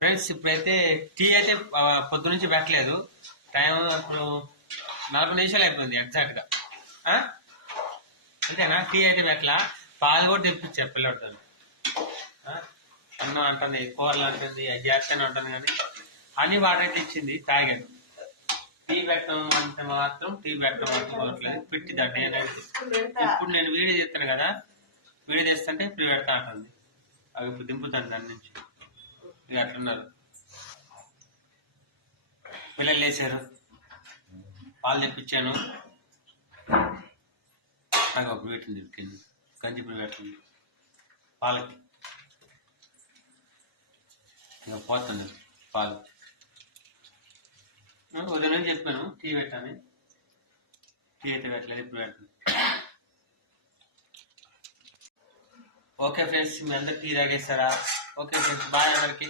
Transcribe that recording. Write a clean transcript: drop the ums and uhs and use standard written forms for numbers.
Friends ఇప్పుడైతే tea అయితే పొద్దు నుంచి పెట్టలేదు. టైం ఇప్పుడు 40 నిమిషాలు అయిపోయింది ఎగ్జాక్ట్ గా. అంతేనా? టీ అయితే పెట్టలా. పాలు కూడా తెప్పించారు పిల్లడితో. అన్నం అంటుంది, కూరలు అంటుంది, చేస్తాను అంటుంది, కానీ అని వాటర్ అయితే ఇచ్చింది, తాగాను. టీ పెట్టడం అంటే మాత్రం అనుకోవట్లేదు. పెట్టిద్దండి. ఇప్పుడు నేను వీడియో చేస్తాను కదా, వీడియో చేస్తుంటే ఇప్పుడు పెడతా అంటుంది. అవి ఇప్పుడు దింపుతాను దాని నుంచి. ఇక అట్లున్నారు పిల్లలు. లేచారు, పాలు తెప్పించాను. నాకు ఒక వీటిని తిప్పింది, గంజి ఇప్పుడు పెడుతుంది పాలకి. ఇంకా పోతుంది పాలు. ఉదయం నుంచి చెప్పాను టీ పెట్టాను, టీ అయితే పెట్టలేదు, ఇప్పుడు పెడుతుంది. ఓకే ఫ్రెండ్స్, మీ అందరు టీ తాగేస్తారా? ఓకే ఫ్రెండ్స్, బాయ్ అందరికి.